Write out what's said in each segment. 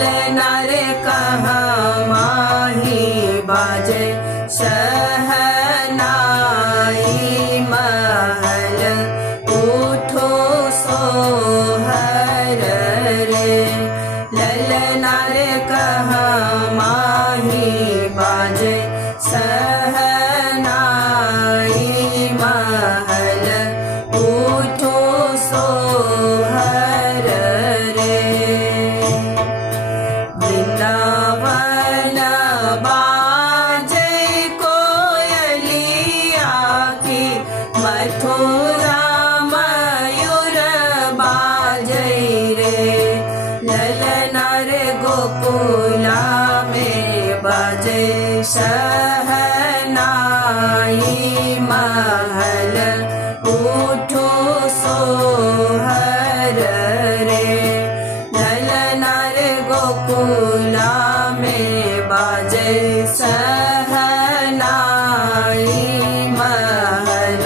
ललना रे कहाँ माही बाजे शहनाई महल उठो सोहर रे। ललना रे कहाँ माही बाजे शहनाई महल उठो सोहर रे। वृंदावन बाजे कोयलिया की मथुरा मयूर बाजे रे। ललना रे गोकुला में बाजे शहनाई महल उठो सोहर रे। ललना रे गोकुला में बाजे शहनाई महल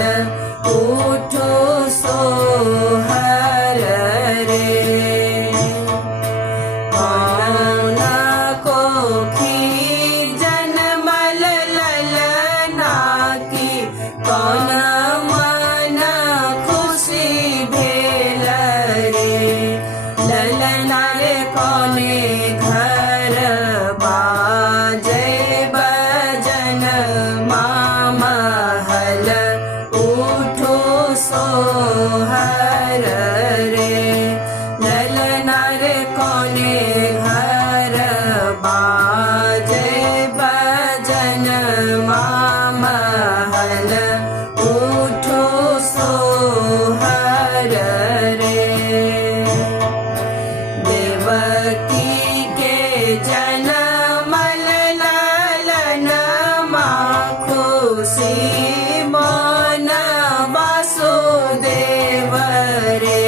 उठो सोहर रे। कौन को खीर जनमल ललना की कौन मन खुशी भेल रे। ललना रे कौने घर बाजे बजन महल उठो सोहर रे। ललना रे कौने घर बाजे बजन महल उठो सोहर रे। देवकी के जनमल ललन खुशी मन वासुदेव रे।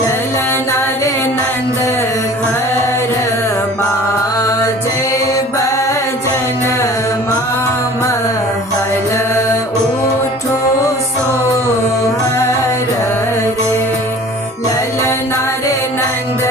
ललना रे नंद घर बाजे बजन महल उठो सोहर रे। ललना रे नंद